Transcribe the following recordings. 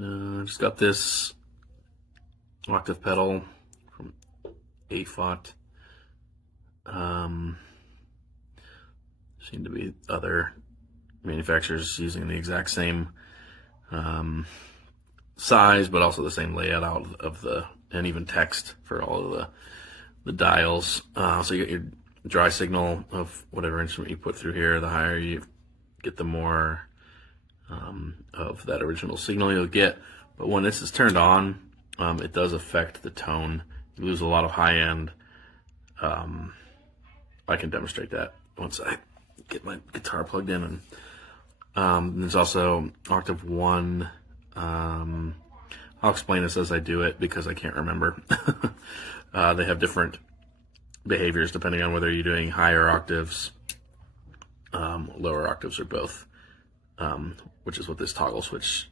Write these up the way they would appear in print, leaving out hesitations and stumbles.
So I just got this octave pedal from AFOT. Seem to be other manufacturers using the exact same size, but also the same layout out of the, and even text for all of the dials. So you get your dry signal of whatever instrument you put through here. The higher you get, the more of that original signal you'll get. But when this is turned on, it does affect the tone. You lose a lot of high end. I can demonstrate that once I get my guitar plugged in. And there's also octave 1. I'll explain this as I do it because I can't remember. They have different behaviors depending on whether you're doing higher octaves, lower octaves, or both, which is what this toggle switch,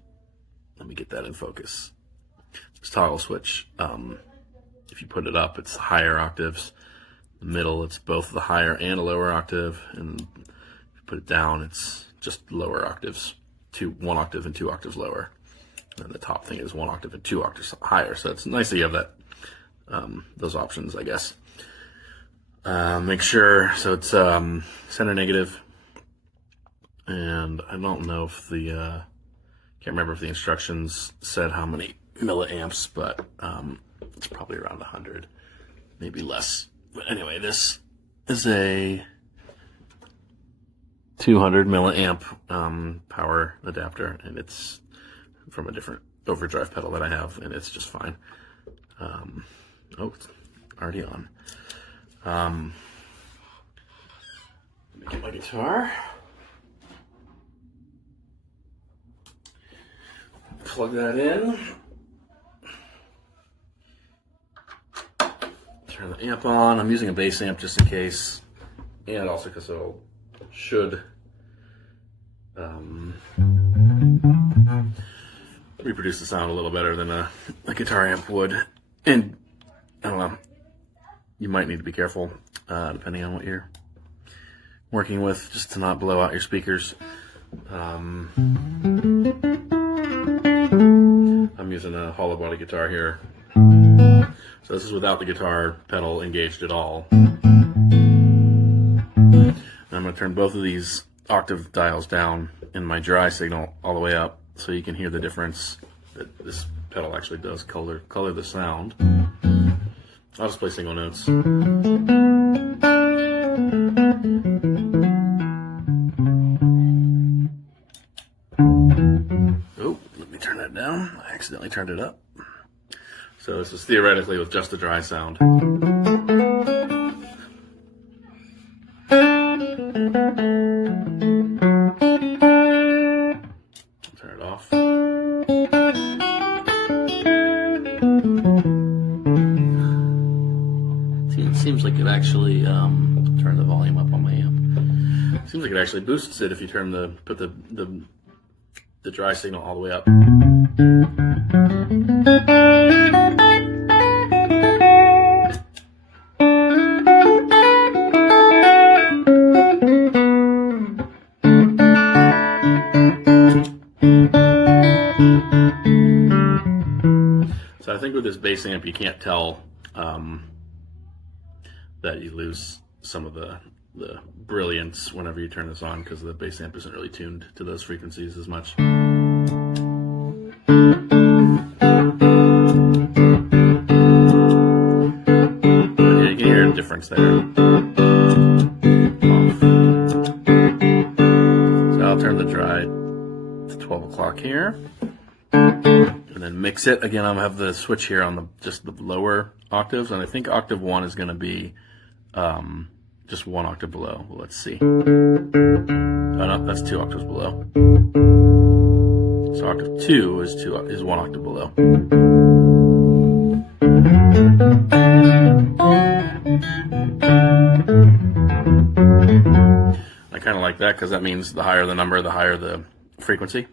let me get that in focus. This toggle switch, if you put it up, it's higher octaves. The middle, it's both the higher and a lower octave, and if you put it down, it's just lower octaves, 1 octave and 2 octaves lower. And the top thing is 1 octave and 2 octaves higher. So it's nice that you have that, those options, I guess. Make sure, so it's center negative, and I don't know if the, can't remember if the instructions said how many milliamps, but it's probably around 100, maybe less. But anyway, this is a 200 milliamp power adapter, and it's from a different overdrive pedal that I have, and it's just fine. Oh, it's already on. Let me get my guitar. Plug that in. Turn the amp on. I'm using a bass amp just in case, and also because it should reproduce the sound a little better than a guitar amp would. And I don't know, you might need to be careful depending on what you're working with, just to not blow out your speakers. I'm using a hollow body guitar here. So this is without the guitar pedal engaged at all. And I'm going to turn both of these octave dials down in my dry signal all the way up, so you can hear the difference that this pedal actually does color the sound. I'll just play single notes. Oh, let me turn that down. I accidentally turned it up. So this is theoretically with just the dry sound. Turn it off. See, it seems like it actually turn the volume up on my amp. Seems like it actually boosts it if you put the dry signal all the way up. So I think with this bass amp, you can't tell that you lose some of the brilliance whenever you turn this on, because the bass amp isn't really tuned to those frequencies as much. But yeah, you can hear a difference there. So I'll turn the dry to 12 o'clock here. And then mix it. Again, I'll have the switch here on just the lower octaves, and I think octave 1 is going to be just 1 octave below. Well, let's see. Oh no, that's 2 octaves below. So octave 2 is 1 octave below. I kind of like that because that means the higher the number, the higher the frequency.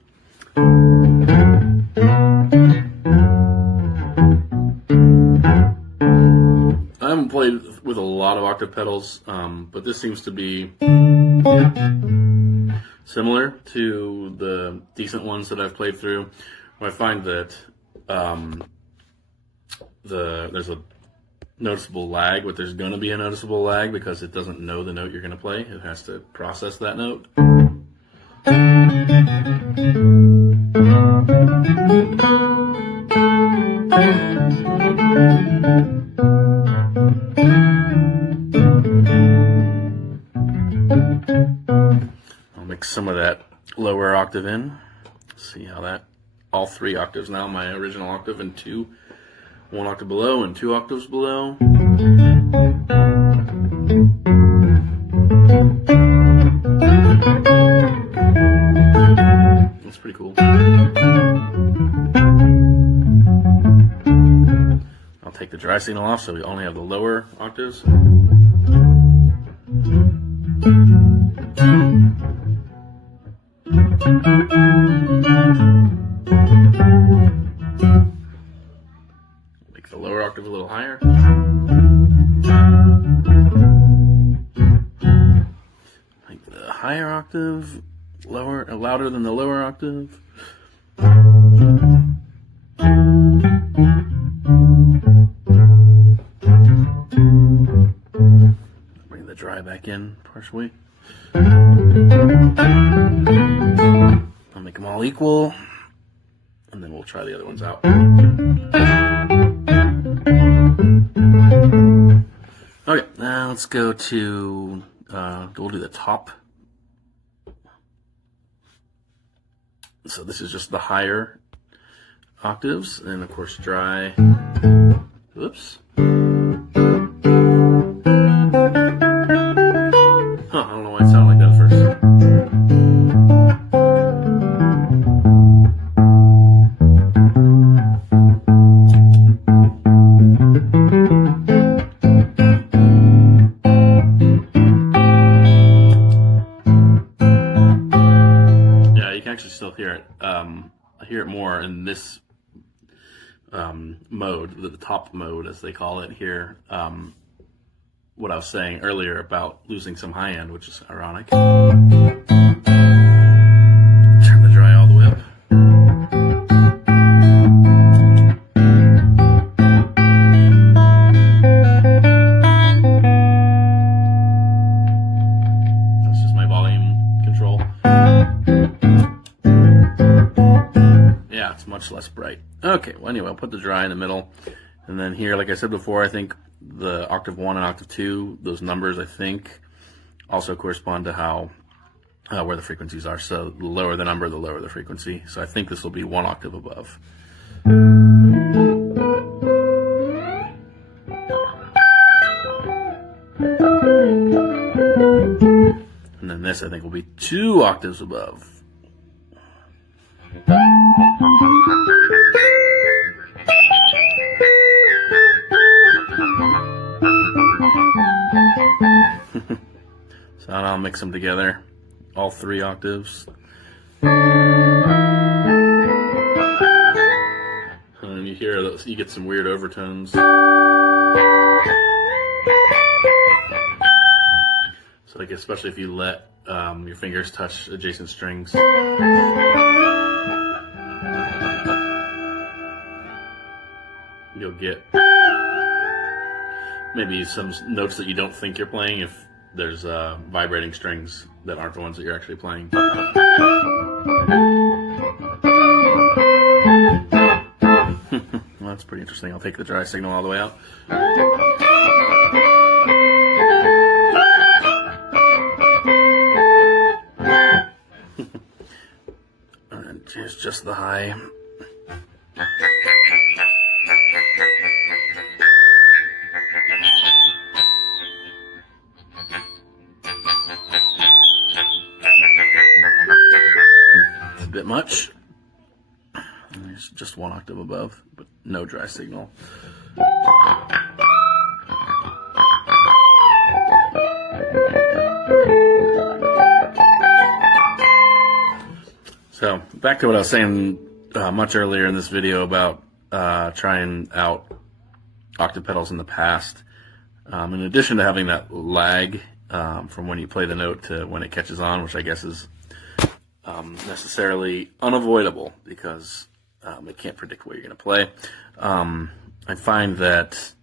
I haven't played with a lot of octave pedals, but this seems to be similar to the decent ones that I've played through. I find that there's a noticeable lag, but there's going to be a noticeable lag because it doesn't know the note you're going to play. It has to process that note. I'll mix some of that lower octave in. See how that, all 3 octaves now, my original octave and 1 octave below and 2 octaves below. That's pretty cool. I'll take the dry signal off so we only have the lower octaves. Make the lower octave a little higher. Make the higher octave louder than the lower octave. Bring the dry back in partially. I'll make them all equal, and then we'll try the other ones out. Okay, now let's go to, we'll do the top. So this is just the higher octaves, and of course dry. Oops. I don't know why it sounded like that at first. Yeah, you can actually still hear it. I hear it more in this mode, the top mode as they call it here. What I was saying earlier about losing some high end, which is ironic. Turn the dry all the way up. That's just my volume control. Yeah, it's much less bright. Okay, well anyway, I'll put the dry in the middle. And then here, like I said before, I think the octave 1 and octave 2, those numbers I think also correspond to how where the frequencies are. So the lower the number, the lower the frequency. So I think this will be 1 octave above. And then this I think will be 2 octaves above. So I'll mix them together, all 3 octaves. And you hear those, you get some weird overtones. So like, especially if you let your fingers touch adjacent strings. You'll get maybe some notes that you don't think you're playing if there's vibrating strings that aren't the ones that you're actually playing. Well, that's pretty interesting. I'll take the dry signal all the way out. And here's just the high. A bit much. And there's just 1 octave above, but no dry signal. So back to what I was saying much earlier in this video about trying out octave pedals in the past. In addition to having that lag from when you play the note to when it catches on, which I guess is necessarily unavoidable because It can't predict what you're going to play. I find that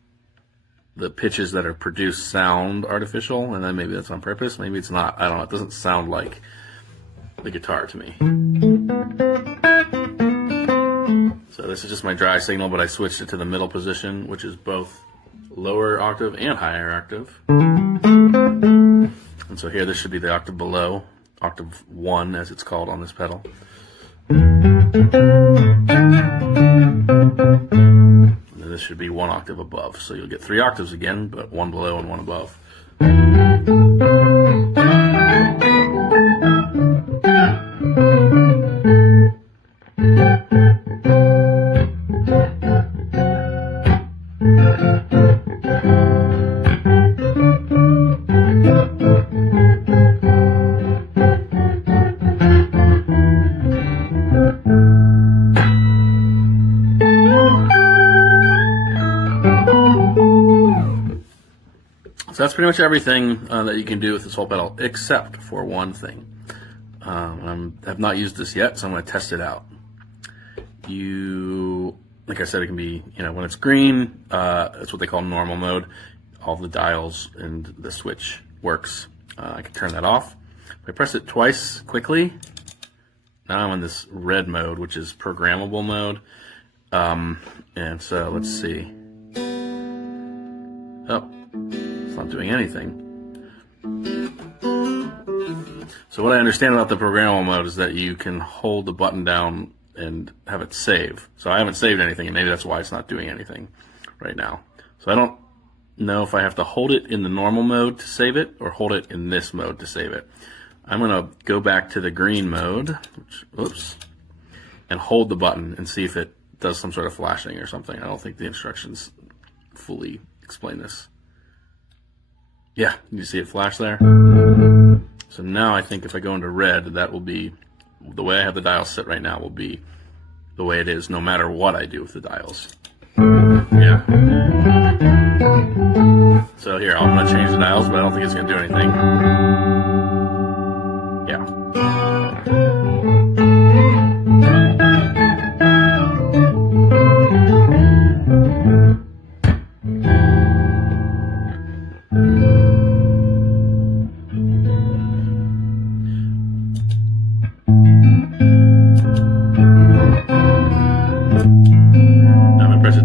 the pitches that are produced sound artificial, and then maybe that's on purpose, maybe it's not. I don't know. It doesn't sound like the guitar to me. So this is just my dry signal, but I switched it to the middle position, which is both lower octave and higher octave. And so here, this should be the octave below, octave 1 as it's called on this pedal. And then this should be 1 octave above. So you'll get 3 octaves again, but 1 below and 1 above. So that's pretty much everything that you can do with this whole pedal, except for one thing. I have not used this yet, so I'm going to test it out. Like I said, it can be, when it's green, that's what they call normal mode. All the dials and the switch works. I can turn that off. If I press it twice quickly, now I'm in this red mode, which is programmable mode. And so let's see. Oh. It's not doing anything. So what I understand about the programmable mode is that you can hold the button down and have it save. So I haven't saved anything, and maybe that's why it's not doing anything right now. So I don't know if I have to hold it in the normal mode to save it or hold it in this mode to save it. I'm going to go back to the green mode, and hold the button and see if it does some sort of flashing or something. I don't think the instructions fully explain this. Yeah, you see it flash there? So now I think if I go into red, that will be, the way I have the dials set right now will be the way it is no matter what I do with the dials. Yeah. So here, I'm going to change the dials, but I don't think it's going to do anything. Yeah.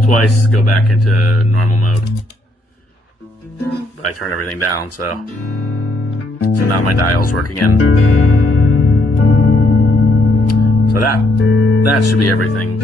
Twice, go back into normal mode. But I turned everything down, so now my dials work again. So that should be everything.